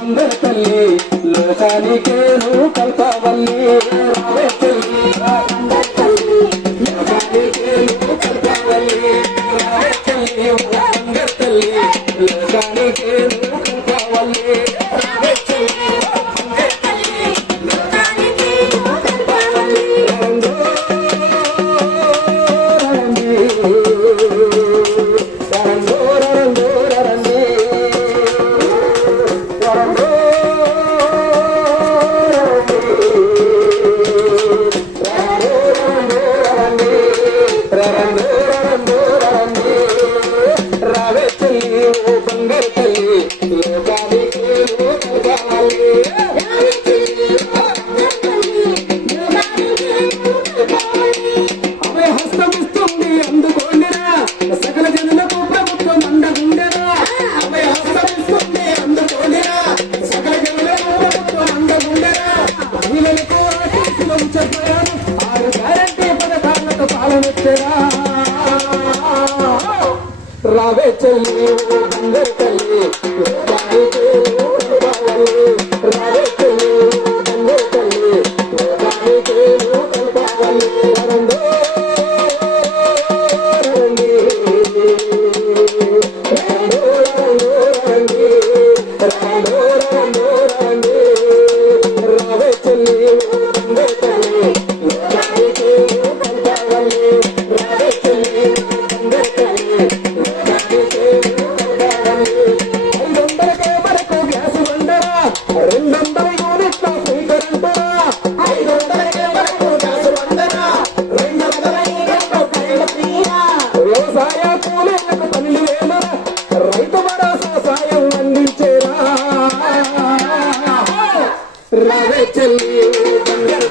బంగారు తల్లి లోకానికేను కల్పవల్లి రావే చెల్లి బంగారు తల్లి లోకానికేను కల్పవల్లి రావే చెల్లి బంగారు తల్లి లోకానికేను కల్పవల్లి రావే చెల్లి బంగారు తల్లి లోకానికేను కల్పవల్లి రావే చెల్లి ఓ బంగారు తల్లి లోకానికి అభయ హస్తమిస్తుంది అందుకోండిరా సకల జనులకు ప్రభుత్వం అండగుండెరా అభయ హస్తమిస్తుంది అందుకోండిరా సకల జనులకు ప్రభుత్వం అండగుండెరా మహిళలకు ఆశీస్సులు ఉంచబోయాను 6 గ్యారంటీ పథకాలతో పాలనెత్తరా రావే చెల్లి బంగారు తల్లి లోకానికేను కల్పవల్లి రావే చెల్లి బంగారు తల్లి లోకానికేను కల్పవల్లి రావే చెల్లి బంగారు తల్లి లోకానికేను కల్పవల్లి రావే చెల్లి బంగారు తల్లి వ్యవసాయ కూలీలకు 12,000 రైతు భరోసా సాయం అందించేరా రావే చెల్లి బంగారు